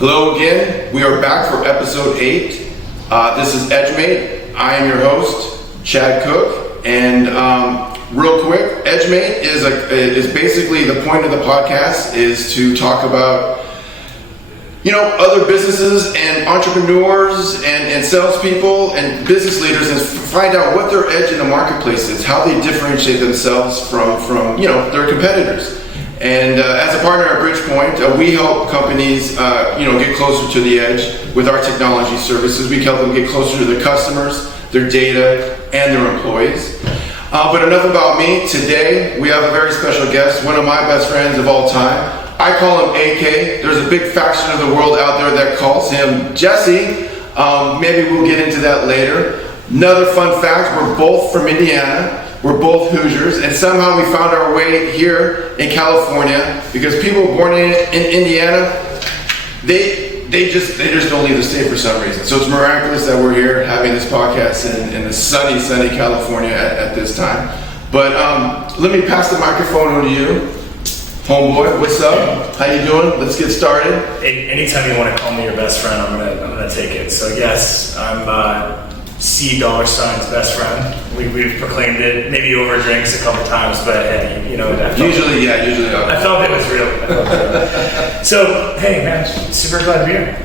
Hello again. We are back for episode 8. This is EdgeMate. I am your host, Chad Cook. And real quick, EdgeMate is basically the point of the podcast is to talk about other businesses and entrepreneurs and salespeople and business leaders, and find out what their edge in the marketplace is, how they differentiate themselves from their competitors. And as a partner at Bridgepointe, we help companies get closer to the edge with our technology services. We help them get closer to their customers, their data, and their employees. But enough about me. Today we have a very special guest, one of my best friends of all time. I call him AK. There's a big faction of the world out there that calls him Jesse. Maybe we'll get into that later. Another fun fact, we're both from Indiana. We're both Hoosiers, and somehow we found our way here in California because people born in Indiana, they just don't leave the state for some reason. So it's miraculous that we're here having this podcast in the sunny California at this time. But let me pass the microphone over to you. Homeboy, what's up? How you doing? Let's get started. Anytime you want to call me your best friend, I'm gonna take it. So yes, I'm C $signs best friend. We've proclaimed it, maybe over drinks a couple times, but hey, usually. I felt it was real. So hey man, super glad to be here.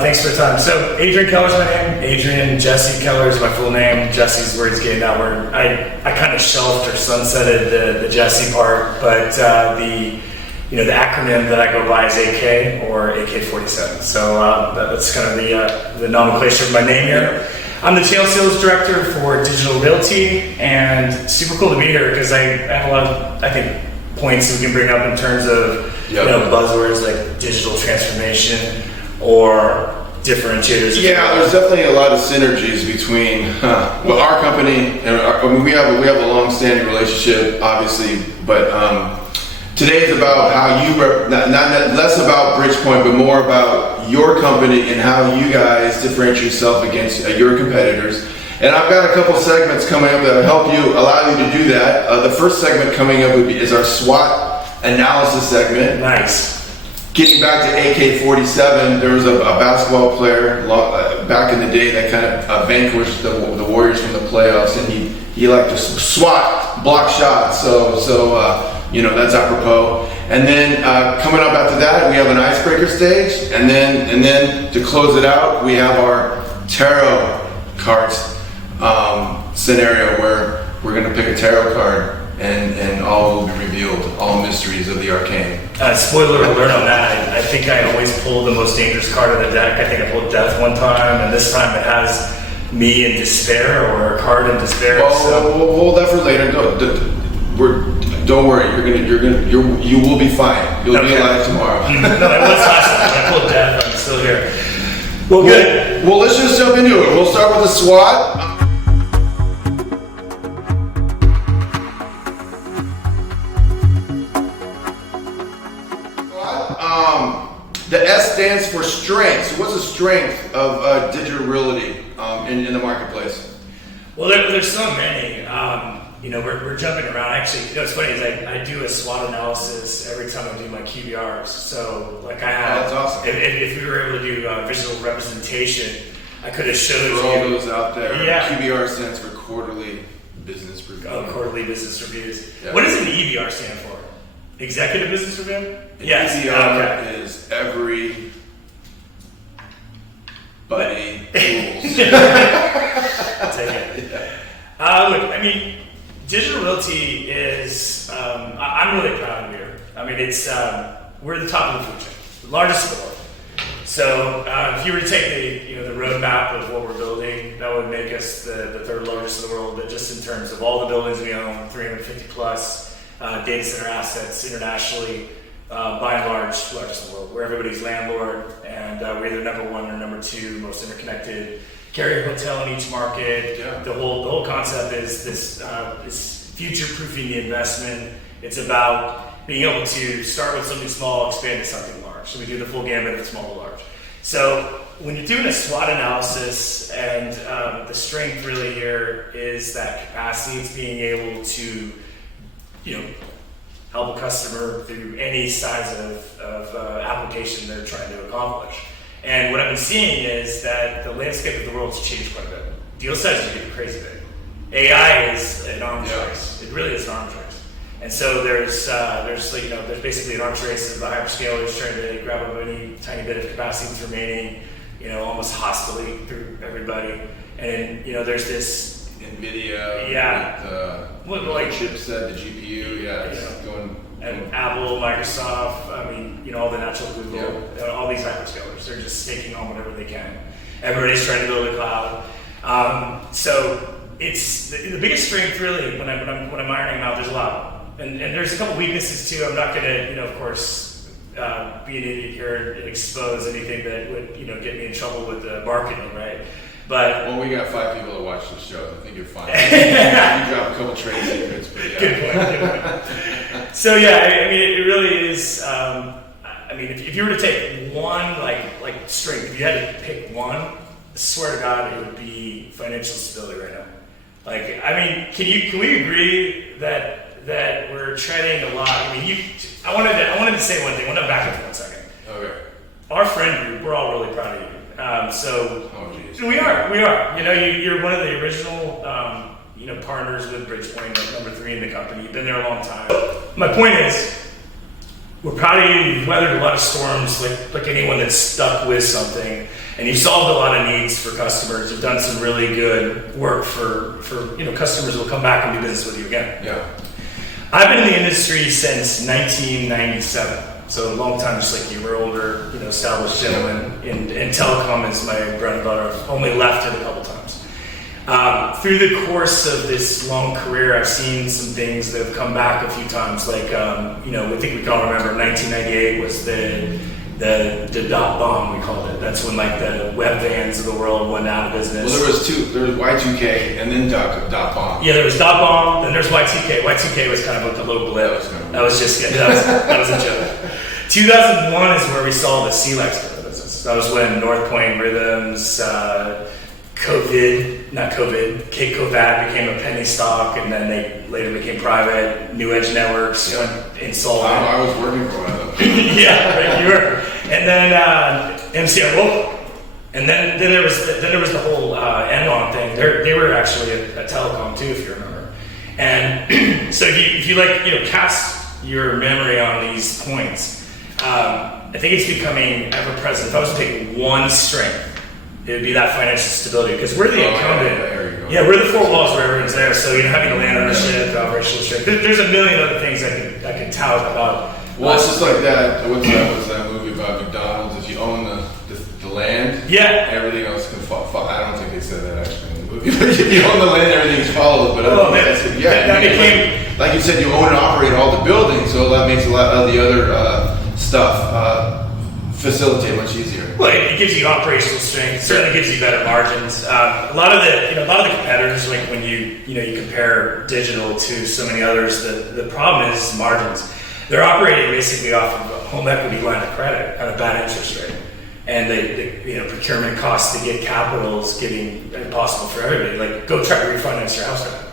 Thanks for the time. So Adrian Keller's my name. Adrian Jesse Keller is my full name. Jesse's where he's getting that word. I kind of shelved or sunsetted the Jesse part, but the acronym that I go by is AK or AK-47. So that's kind of the nomenclature of my name here. I'm the channel sales director for Digital Realty, and super cool to be here because I have a lot of, I think, points that we can bring up in terms of buzzwords like digital transformation or differentiators. Yeah, there's definitely a lot of synergies between our company and we have a long-standing relationship, obviously, but today is about how you not less about Bridgepointe, but more about your company and how you guys differentiate yourself against your competitors. And I've got a couple segments coming up that will help allow you to do that. The first segment coming up is our SWOT analysis segment. Nice. Getting back to AK-47, there was a basketball player back in the day that kind of vanquished the Warriors from the playoffs, and he liked to SWAT block shots. So that's apropos. And then coming up after that, we have an icebreaker stage, and then to close it out, we have our tarot cards scenario where we're going to pick a tarot card. And all will be revealed, all mysteries of the arcane. Spoiler alert on that, I think I always pull the most dangerous card of the deck. I think I pulled death one time, and this time it has me in despair, or a card in despair. We'll hold that for later. Don't worry, you will be fine. You'll be alive tomorrow. No, it was last time. I pulled death, I'm still here. Well, good. Well, let's just jump into it. We'll start with the SWOT. The S stands for strength. So what's the strength of Digital Realty in the marketplace? Well, there's so many. We're jumping around. Actually, what's funny is I do a SWOT analysis every time I do my QBRs. So I have. That's awesome. If we were able to do visual representation, I could have showed you. For all those out there, yeah. QBR stands for quarterly business review. Oh, quarterly business reviews. Yeah. What does an EBR stand for? Executive business review? Yes. EBR is every buddy rules. I'll take it. Yeah. Digital Realty is, I'm really proud of here. We're at the top of the food chain, the largest in the world. So if you were to take the roadmap of what we're building, that would make us the third largest in the world, but just in terms of all the buildings we own, 350 plus, data center assets internationally, by and large, largest in the world. We're everybody's landlord, and we're either number one or number two most interconnected carrier hotel in each market. Yeah. The whole concept is this future-proofing the investment. It's about being able to start with something small, expand to something large. So we do the full gamut of small to large. So when you're doing a SWOT analysis, and the strength really here is that capacity. It's being able to help a customer through any size of application they're trying to accomplish. And what I've been seeing is that the landscape of the world has changed quite a bit. Deal sizes are getting crazy big. AI is an arms race. It really is an arms race. And so there's basically an arms race of the hyperscalers trying to grab up any tiny bit of capacity that's remaining, almost hostily through everybody. And there's this NVIDIA, like chipset, the GPU, it's going. And Apple, Microsoft, all the natural Google, all these hyperscalers, they're just staking on whatever they can. Everybody's trying to build a cloud. So it's the biggest strength really when I'm ironing them out. There's a lot. And there's a couple weaknesses too. I'm not going to, of course, be an idiot here and expose anything that would, get me in trouble with the marketing, right? But we got 5 people that watch this show. I think you're fine. You drop a couple trade secrets, but yeah. Good point. So it really is. If you were to take one like strength, if you had to pick one, I swear to God, it would be financial stability right now. Can we agree that we're treading a lot? I wanted to say one thing. I want to back up for 1 second. Okay. Our friend group, we're all really proud of you. We are. You're one of the original, partners with Bridgepointe, like number 3 in the company. You've been there a long time. My point is, we're proud of you. You've weathered a lot of storms, like anyone that's stuck with something, and you've solved a lot of needs for customers. You've done some really good work for customers who will come back and do business with you again. Yeah. I've been in the industry since 1997. So a long time, just like you. We're older, established gentlemen, and telecom is my bread and butter. I've only left it a couple times. Through the course of this long career, I've seen some things that have come back a few times. Like, I think we can all remember 1998 was the dot bomb, we called it. That's when like the web vans of the world went out of business. Well, there was Y2K and then dot bomb. Yeah, there was dot bomb, then there's Y2K. Y2K was kind of like a low blip. That was a joke. 2001 is where we saw the CLEX go to business. That was when North Point Rhythms, Cape Covat became a penny stock, and then they later became private. New Edge Networks went insolvent. I was working for one of them. Yeah, right, you were. And then MCR Local. And then there was the whole Enron thing. They were actually a telecom too, if you remember. And so if you cast your memory on these points, I think it's becoming ever present. If I was to take one strength, it would be that financial stability, because we're the incumbent. Yeah, we're the 4 walls where everyone's there. So having the land ownership, the operational strength. There's a million other things I could tout about. Well, it's just like that. What's that movie about McDonald's? If you own the land, everything else can fall. I don't think they said that actually in the movie. If you own the land, everything's followed. But that became, like you said, you own and operate all the buildings, so that makes a lot of the other stuff facilitate much easier. Well, it gives you operational strength. It certainly gives you better margins. A lot of the competitors, like when you compare digital to so many others, the problem is margins. They're operating basically off of a home equity line of credit at a bad interest rate, and the procurement costs to get capital is getting impossible for everybody. Like, go try to refinance your house right now.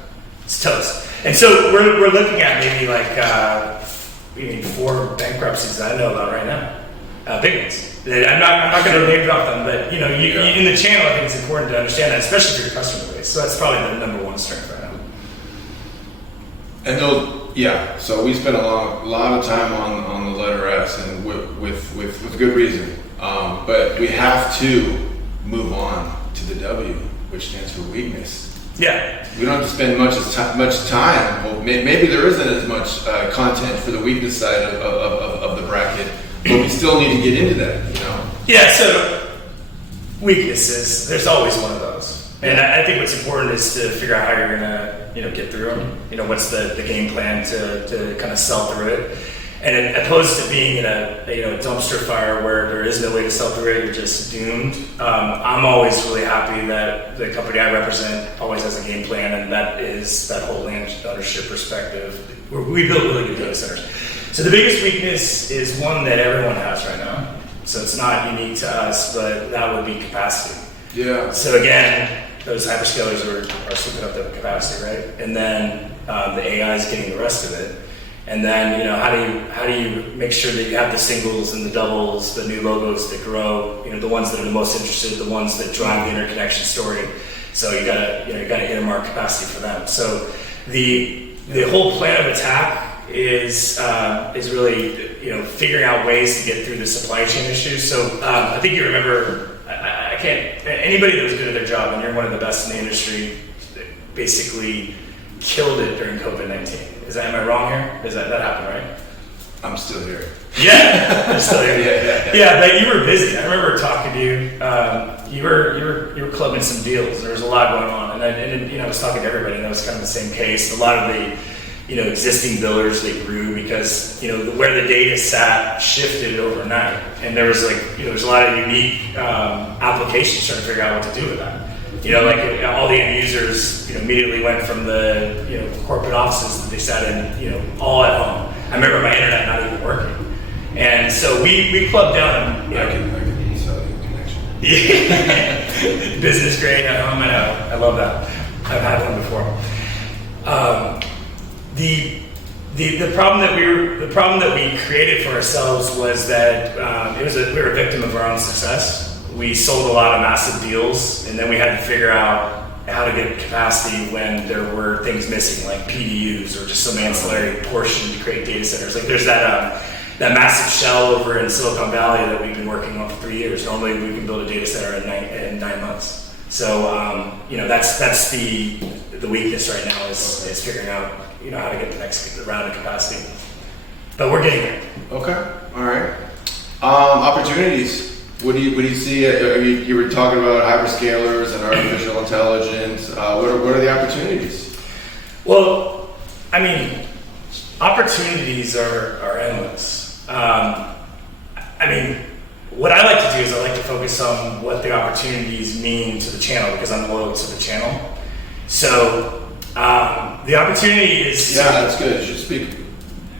It's toast. And so we're looking at maybe 4 bankruptcies that I know about right now, big ones. I'm not going to name drop them, but in the channel, I think it's important to understand that, especially for your customer base. So that's probably the number 1 strength right now. And so we spent a lot of time on the letter S, and with good reason. But we have to move on to the W, which stands for weakness. Yeah. We don't have to spend much time. Well, maybe there isn't as much content for the weakness side of the bracket, but we still need to get into that, Yeah, so weaknesses, there's always one of those. And I think what's important is to figure out how you're going to get through them. What's the game plan to kind of sell through it. And opposed to being in a dumpster fire where there is no way to sell through it, you're just doomed. I'm always really happy that the company I represent always has a game plan, and that is that whole land ownership perspective. We build really good data centers. So the biggest weakness is one that everyone has right now. So it's not unique to us, but that would be capacity. Yeah. So again, those hyperscalers are sweeping up the capacity, right? And then the AI is getting the rest of it. And then, how do you make sure that you have the singles and the doubles, the new logos that grow, the ones that are the most interested, the ones that drive the interconnection story. So you gotta earmark capacity for them. So the whole plan of attack is really, figuring out ways to get through the supply chain issues. So I think you remember, anybody that was good at their job, and you're one of the best in the industry, basically killed it during COVID-19. Am I wrong here? That happened, right? I'm still here. Yeah, I'm still here. Yeah. But you were busy. I remember talking to you. You were clubbing some deals. There was a lot going on, and I was talking to everybody, and that was kind of the same case. A lot of the existing billers, they grew because where the data sat shifted overnight, and there was a lot of unique applications trying to figure out what to do with that. All the end users, immediately went from the, corporate offices that they sat in, all at home. I remember my internet not even working. And so we clubbed down. I can sell you a connection. Yeah. Business grade at home, I know. I love that. I've had one before. The problem that we created for ourselves was that we were a victim of our own success. We sold a lot of massive deals, and then we had to figure out how to get capacity when there were things missing, like PDUs or just some ancillary portion to create data centers. Like there's that massive shell over in Silicon Valley that we've been working on for 3 years. Normally, we can build a data center in 9 months. So that's the weakness right now is figuring out how to get the next round of capacity. But we're getting there. Okay, all right. Opportunities. What do you see? You were talking about hyperscalers and artificial intelligence. What are the opportunities? Well, opportunities are endless. What I like to do is I like to focus on what the opportunities mean to the channel because I'm loyal to the channel. So the opportunity is that's good. You should speak.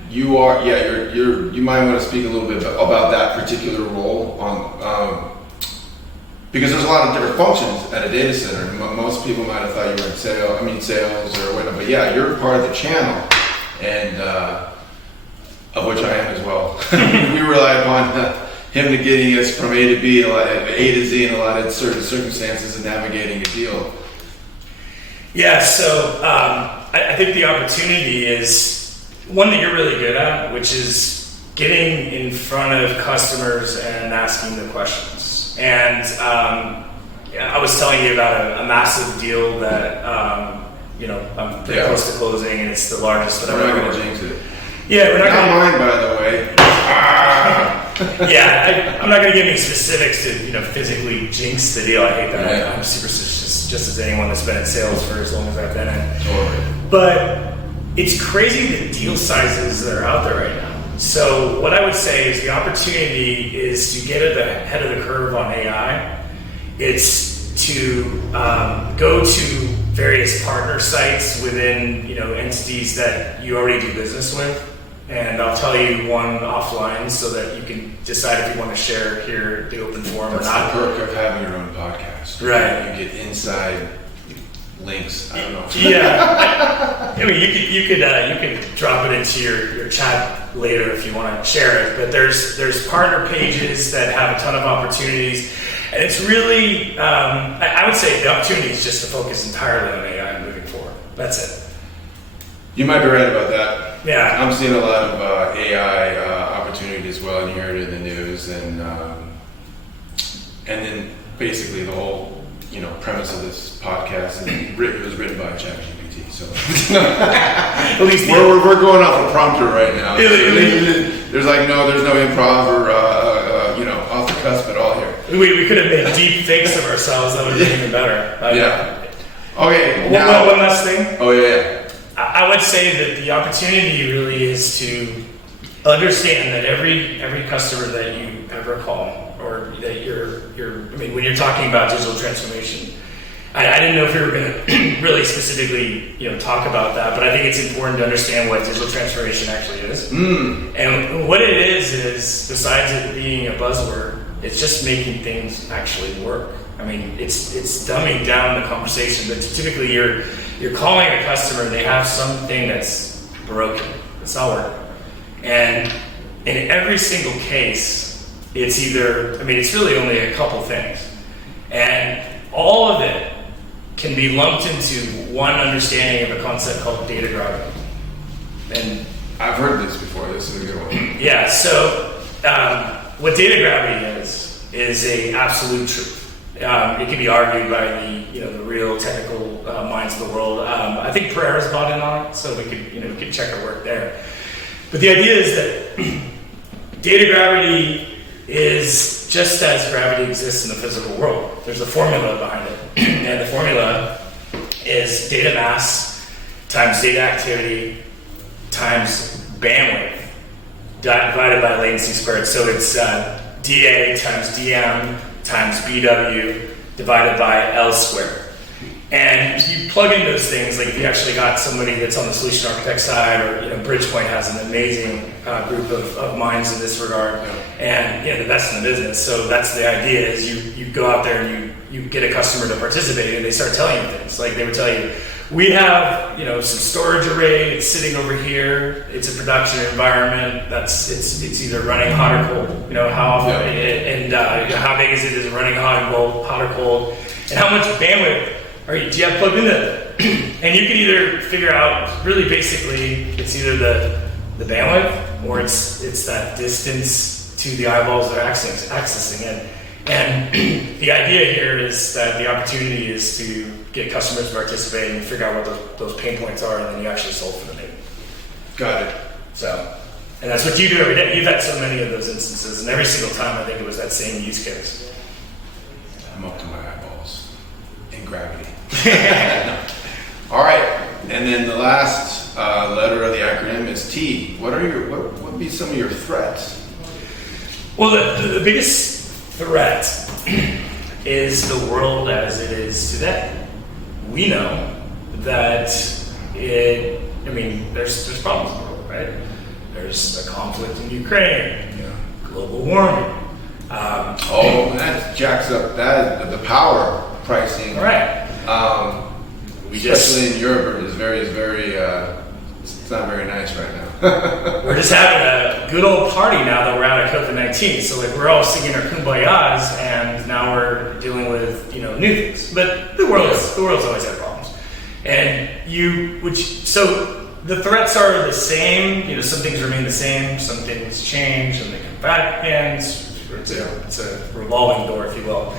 You might want to speak a little bit about that particular role because there's a lot of different functions at a data center. Most people might have thought you were in sales or whatever, but you're part of the channel, and of which I am as well. We rely upon him to getting us from A to B, A to Z in a lot of certain circumstances and navigating a deal. Yeah, so I think the opportunity is one that you're really good at, which is getting in front of customers and asking the questions. And I was telling you about a massive deal that I'm pretty close to closing, and it's the largest that We're I've not ever going to worked. jinx it. Yeah, we're not Not mine, by the way. I'm not going to give any specifics to physically jinx the deal. I hate that. Yeah. I'm superstitious, just as anyone that's been in sales for as long as I've been in. Totally. But it's crazy the deal sizes that are out there right now. So what I would say is the opportunity is to get at the head of the curve on AI. It's to go to various partner sites within entities that you already do business with. And I'll tell you one offline so that you can decide if you want to share here the open forum or not. That's the perk of having your own podcast. Right. You get inside links. I don't know. Yeah. You could drop it into your chat later if you want to share it. But there's partner pages that have a ton of opportunities, and it's really I would say the opportunity is just to focus entirely on AI moving forward. That's it. You might be right about that. Yeah. I'm seeing a lot of AI opportunity as well, and you heard it in the news, and then basically the whole premise of this podcast it was written by ChatGPT. So At least we're going off a prompter right now. There's no improv or off the cusp at all here. We could have made deep fakes of ourselves. That would have been even better. Yeah. Okay. One last thing. Oh yeah. I would say that the opportunity really is to understand that every customer that you ever call, or that when you're talking about digital transformation, I didn't know if we were going to really specifically talk about that, but I think it's important to understand what digital transformation actually is. And what it is besides it being a buzzword, it's just making things actually work. It's dumbing down the conversation, but typically you're calling a customer and they have something that's broken. It's not working. And in every single case, it's it's really only a couple things. And all of it can be lumped into one understanding of a concept called data gravity. And I've heard this before. This is a good one. yeah, so what data gravity is a absolute truth. It can be argued by the real technical minds of the world. I think Pereira's bought in on it, so we could check our work there. But the idea is that data gravity is just as gravity exists in the physical world. There's a formula behind it, and the formula is data mass times data activity times bandwidth divided by latency squared. So it's dA times dm times bw divided by L squared. And if you plug in those things, like if you actually got somebody that's on the solution architect side, or Bridgepointe has an amazing group of minds in this regard, and the best in the business. So that's the idea: is you go out there and you get a customer to participate, and they start telling you things. Like they would tell you, we have some storage array. It's sitting over here. It's a production environment. It's either running hot or cold. How often and how big is it? Is it running hot or cold? And how much bandwidth do you have plugged into it? And you can either figure out, really basically, it's either the bandwidth or it's that distance to the eyeballs that are accessing it. And the idea here is that the opportunity is to get customers to participate and figure out what those pain points are, and then you actually solve for them. Got it. So, and that's what you do every day. You've had so many of those instances, and every single time I think it was that same use case. I'm up to my eyeballs in gravity. All right, and then the last letter of the acronym is T. What would be some of your threats? Well, the biggest threat is the world as it is today. We know that there's problems in the world, right? There's a conflict in Ukraine, global warming. That jacks up the power pricing. Right. Especially in Europe, it's very, it's not very nice right now. We're just having a good old party now that we're out of COVID-19. So like we're all singing our kumbayas, and now we're dealing with new things. But the world's always had problems, and so the threats are the same. Some things remain the same, some things change, and they come back again. It's a revolving door, if you will.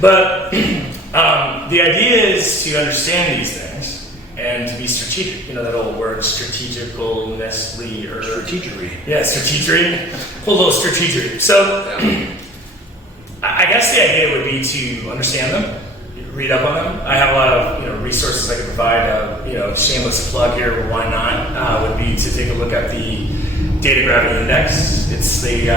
But the idea is to understand these things and to be strategic. That old word, strategicalnessly, or strategery. Yeah, strategery. A little strategery. So, I guess the idea would be to understand them, read up on them. I have a lot of resources I can provide. Shameless plug here, but why not? Would be to take a look at the Data Gravity Index. It's the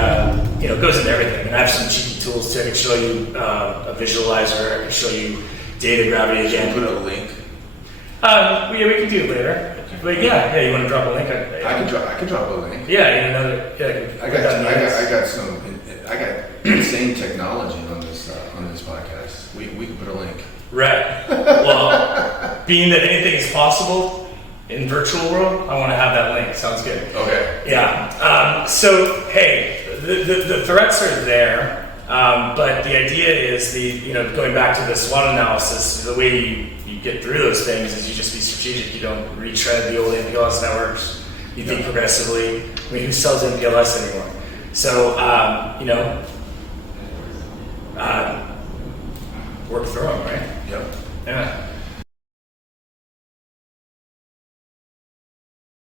it goes into everything, and I have some cheeky tools too. I can show you a visualizer. I can show you data gravity again. Put a link. We can do it later. But you want to drop a link? I can drop a link. I I got insane technology on this podcast. We can put a link. Right. Well, being that anything is possible in virtual world, I want to have that link. Sounds good. Okay. Yeah. So hey, the threats are there, but the idea is going back to the SWOT analysis. The way you get through those things is you just be strategic. You don't retread the old MPLS networks. You think progressively. I mean, who sells MPLS anymore? So work through them, right?